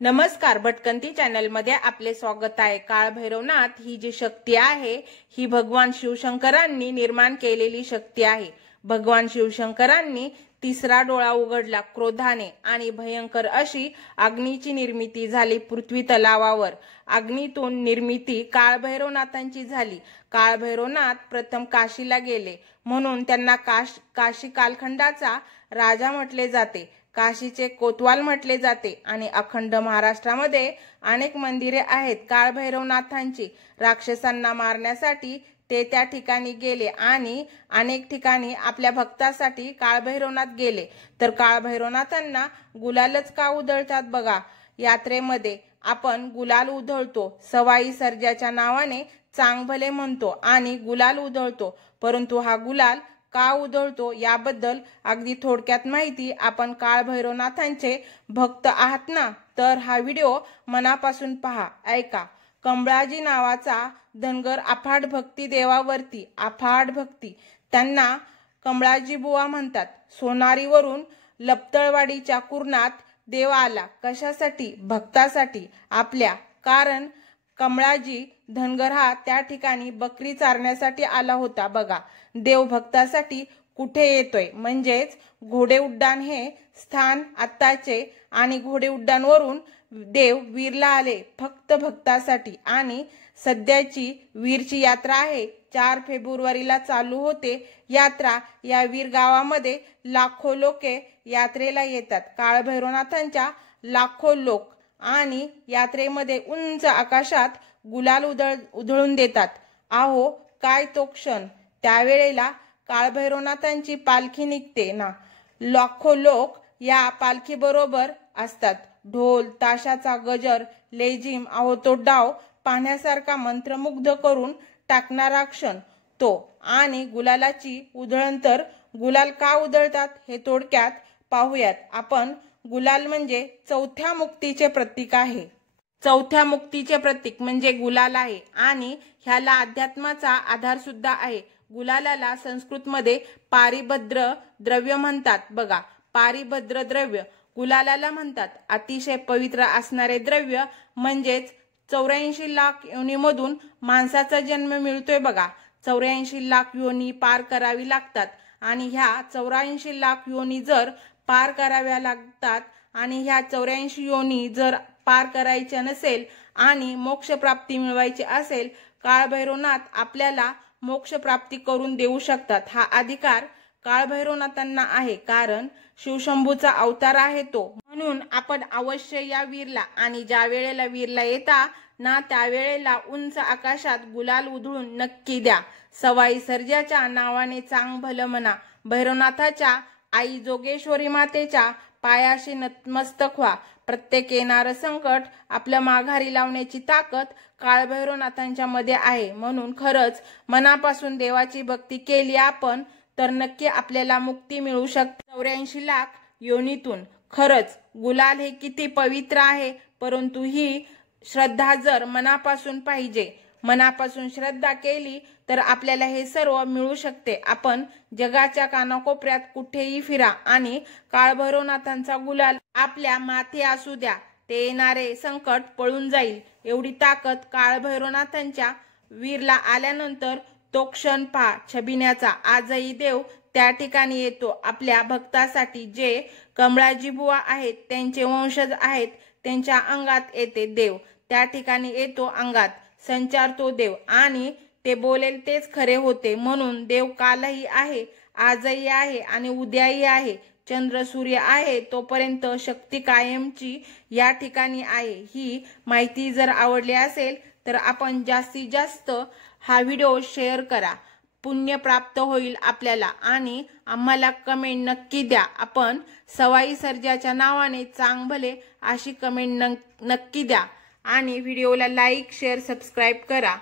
नमस्कार, भटकंती चॅनल मध्ये आपले स्वागत आहे। काळ भैरवनाथ ही जी शक्ती आहे ही भगवान शिवशंकरांनी निर्माण केलेली शक्ती आहे। भगवान शिवशंकरांनी तिसरा डोळा उघडला क्रोधाने आणि भयंकर अशी अग्नीची निर्मिती झाली पृथ्वी तलावावर। अग्नीतून निर्मिती काळ भैरवनाथांची झाली। काळ भैरवनाथ प्रथम काशीला गेले म्हणून त्यांना काशी कालखंडाचा राजा म्हटले जाते। काशीचे कोतवाल म्हटले जाते आणि अखंड महाराष्ट्रामध्ये अनेक मंदिरे आहेत काळ भैरवनाथांची। राक्षसांना मारण्यासाठी ते त्या ठिकाणी गेले आणि अनेक ठिकाणी आपल्या भक्तासाठी काळ भैरवनाथ गेले। तर काळ भैरवनाथांना गुलालच का उधळतात बघा। यात्रेमध्ये आपण गुलाल उधळतो, सवाई सर्जाच्या नावाने चांगभले म्हणतो आणि गुलाल उधळतो, परंतु हा गुलाल का उधळतो याबद्दल अगदी थोडक्यात माहिती। आपण काळ भैरवनाथांचे भक्त आहात ना, तर हा व्हिडिओ मनापासून पहा, ऐका। कमळाजी नावाचा धनगर अफाट भक्ती देवावरती, अफाट भक्ती, त्यांना कमळाजी बुवा म्हणतात। सोनारीवरून लपतळवाडीच्या कुरणात देव आला, कशासाठी? भक्तासाठी आपल्या। कारण कमळाजी धनगर हा त्या ठिकाणी बकरी चारण्यासाठी आला होता बघा। देव भक्तासाठी कुठे येतोय, म्हणजेच घोडे उड्डाण हे स्थान आत्ताचे, आणि घोडे उड्डाणवरून देव वीरला आले फक्त भक्तासाठी। आणि सध्याची वीरची यात्रा आहे 4 फेब्रुवारीला चालू होते यात्रा। या वीर गावामध्ये लाखो लोके यात्रेला येतात। काळ भैरवनाथांच्या लाखो लोक आणि यात्रेमध्ये उंच आकाशात गुलाल उधळून देतात। आहो काय तो क्षण, त्यावेळेला काळ भैरवनाथांची पालखी निघते ना, लाखो लोक या पालखी बरोबर असतात। ढोल ताशाचा गजर, लेझिम, आहो तो डाव पाहण्यासारखा मंत्रमुग्ध करून टाकणारा क्षण तो। आणि गुलालाची उधळण, तर गुलाल का उधळतात हे थोडक्यात पाहूयात आपण। गुलाल म्हणजे चौथ्या मुक्तीचे प्रतीक आहे। चौथ्या मुक्तीचे प्रतीक म्हणजे गुलाल आहे आणि ह्याला अध्यात्माचा आधार सुद्धा आहे। गुलालाला संस्कृतमध्ये पारिभद्र द्रव्य म्हणतात बघा। पारिभद्र द्रव्य गुलालाला म्हणतात। अतिशय पवित्र असणारे द्रव्य, म्हणजेच 84 लाख योनीमधून माणसाचा जन्म मिळतोय बघा। 84 लाख योनी पार करावी लागतात आणि ह्या 84 लाख योनी जर पार कराव्या लागतात आणि ह्या 84 योनी जर पार करायच्या नसेल आणि मोक्ष प्राप्ती मिळवायची असेल, काळ भैरवनाथ आपल्याला मोक्ष प्राप्ती करून देऊ शकतात। हा अधिकार काळ भैरवनाथांना आहे, कारण शिवशंभूचा अवतार आहे तो। म्हणून आपण अवश्य या वीरला, आणि ज्या वेळेला वीरला येता ना त्यावेळेला उंच आकाशात गुलाल उधळून नक्की द्या। सवाई सर्जाच्या नावाने चांग भलं म्हणा। भैरवनाथाच्या आई जोगेश्वरी मातेच्या पायाशी नतमस्तक व्हा। प्रत्येक येणारं संकट आपल्या माघारी लावण्याची ताकद काळ भैरवनाथांच्या मध्ये आहे। म्हणून खरंच मनापासून देवाची भक्ती केली आपण तर नक्की आपल्याला मुक्ती मिळू शकते 84 लाख योनीतून। खरंच गुलाल हे किती पवित्र आहे, परंतु ही श्रद्धा जर मनापासून पाहिजे, मनापासून श्रद्धा केली तर आपल्याला हे सर्व मिळू शकते। आपण जगाच्या कानाकोपऱ्यात कुठेही फिरा आणि काळ भैरवनाथांचा गुलाल आपल्या माथे असू द्या, ते येणारे संकट पळून जाईल। एवढी ताकद काळ भैरवनाथांच्या वीरला आल्यानंतर तो क्षण पहा छबिण्याचा। आजही देव त्या ठिकाणी येतो आपल्या भक्तासाठी। जे कमळाजी बुवा आहेत त्यांचे वंशज आहेत, त्यांच्या अंगात येते देव, त्या ठिकाणी येतो, अंगात संचारतो देव आणि ते बोलेल तेच खरे होते। म्हणून देव कालही आहे, आजही आहे आणि उद्याही आहे। चंद्र सूर्य आहे तोपर्यंत शक्ती कायमची या ठिकाणी आहे। ही माहिती जर आवडली असेल तर आपण जास्तीत जास्त हा व्हिडिओ शेअर करा, पुण्य प्राप्त होईल आपल्याला। आणि आम्हाला कमेंट नक्की द्या। आपण सवाई सर्जाच्या नावाने चांग भले अशी कमेंट नक्की द्या आणि व्हिडिओला लाईक शेअर सबस्क्राईब करा।